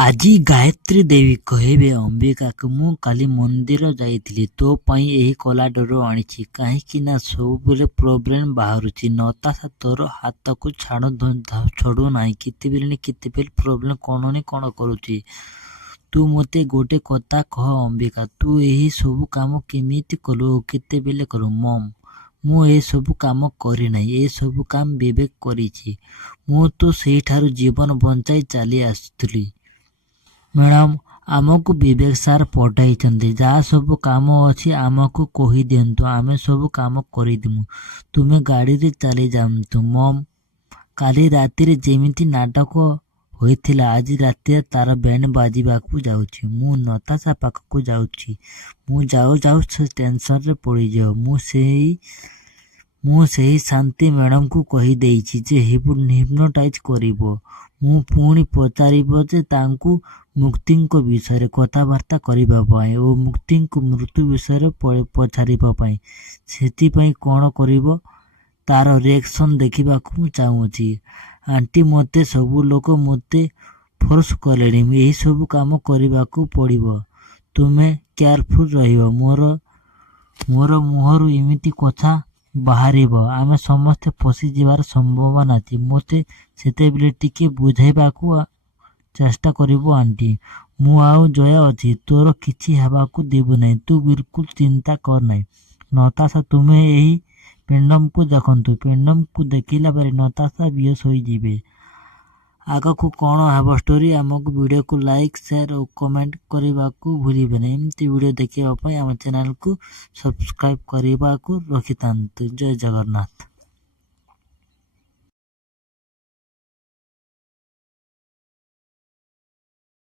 ଆଜି ଗାୟତ୍ରୀ ଦେବୀ କହିବେ ଅମ୍ବିକାକୁ, ମୁଁ କାଲି ମନ୍ଦିର ଯାଇଥିଲି। ତୋ ପାଇଁ ଏହି କଳା ଡୋର ଆଣିଛି। କାହିଁକି ନା ସବୁବେଳେ ପ୍ରୋବ୍ଲେମ୍ ବାହାରୁଛି। ନତାଶା ତୋର ହାତକୁ ଛାଡ଼ୁନାହିଁ। କେତେବେଳେ ପ୍ରୋବ୍ଲେମ୍ କ'ଣ କରୁଛି। ତୁ ମୋତେ ଗୋଟେ କଥା କହ ଅମ୍ବିକା, ତୁ ଏହି ସବୁ କାମ କେମିତି କଲୁ ଓ କେତେବେଳେ କଲୁ? ମମ୍, ମୁଁ ଏସବୁ କାମ କରିନାହିଁ। ଏସବୁ କାମ ବିବେକ କରିଛି। ମୁଁ ତ ସେଇଠାରୁ ଜୀବନ ବଞ୍ଚାଇ ଚାଲି ଆସୁଥିଲି। ମ୍ୟାଡ଼ାମ୍, ଆମକୁ ବିବେକ ସାର୍ ପଠାଇଛନ୍ତି। ଯାହା ସବୁ କାମ ଅଛି ଆମକୁ କହିଦିଅନ୍ତୁ, ଆମେ ସବୁ କାମ କରିଦେବୁ। ତୁମେ ଗାଡ଼ିରେ ଚାଲିଯାଆନ୍ତୁ। ମମ୍, କାଲି ରାତିରେ ଯେମିତି ନାଟକ ହୋଇଥିଲା, ଆଜି ରାତିରେ ତାର ବ୍ୟାଣ୍ଡ ବାଜିବାକୁ ଯାଉଛି। ମୁଁ ନତାଶା ପାଖକୁ ଯାଉଛି। ମୁଁ ଯାଉ ସେ ଟେନସନରେ ପଡ଼ିଯିବ। ମୁଁ ସେହି ଶାନ୍ତି ମ୍ୟାଡ଼ାମକୁ କହିଦେଇଛି ଯେ ହିପ୍ନୋଟାଇଜ୍ କରିବ। ମୁଁ ପୁଣି ପଚାରିବ ଯେ ତାଙ୍କୁ ମୁକ୍ତିଙ୍କ ବିଷୟରେ କଥାବାର୍ତ୍ତା କରିବା ପାଇଁ ଓ ମୁକ୍ତିଙ୍କୁ ମୃତ୍ୟୁ ବିଷୟରେ ପଚାରିବା ପାଇଁ। ସେଥିପାଇଁ କ'ଣ କରିବ ତାର ରିଆକ୍ସନ୍ ଦେଖିବାକୁ ମୁଁ ଚାହୁଁଛି। ଆଣ୍ଟି, ମୋତେ ସବୁ ଲୋକ ମୋତେ ଫୋର୍ସ କଲେଣି। ଏହିସବୁ କାମ କରିବାକୁ ପଡ଼ିବ। ତୁମେ କେୟାରଫୁଲ୍ ରହିବ। ମୋର ମୁହଁରୁ ଏମିତି କଥା ବାହାରିବ, ଆମେ ସମସ୍ତେ ଫସିଯିବାର ସମ୍ଭାବନା ଅଛି। ମୋତେ ସେତେବେଳେ ଟିକେ ବୁଝାଇବାକୁ ଚେଷ୍ଟା କରିବ ଆଣ୍ଟି। ମୁଁ ଆଉ ଜୟା ଅଛି। ତୋର କିଛି ହେବାକୁ ଦେବୁନାହିଁ। ତୁ ବିଲକୁଲ ଚିନ୍ତା କର ନାହିଁ। ନତାଶା, ତୁମେ ଏହି ପେଣ୍ଡମକୁ ଦେଖନ୍ତୁ। ପେଣ୍ଡମକୁ ଦେଖିଲା ପରେ ନତାଶା ବେହୋସ୍ ହୋଇଯିବେ। ଆଗକୁ କ'ଣ ହେବ ଷ୍ଟୋରି? ଆମକୁ ଭିଡ଼ିଓକୁ ଲାଇକ୍, ସେୟାର ଓ କମେଣ୍ଟ କରିବାକୁ ଭୁଲିବେ ନାହିଁ। ଏମିତି ଭିଡ଼ିଓ ଦେଖିବା ପାଇଁ ଆମ ଚ୍ୟାନେଲକୁ ସବସ୍କ୍ରାଇବ୍ କରିବାକୁ ରଖିଥାନ୍ତୁ। ଜୟ ଜଗନ୍ନାଥ।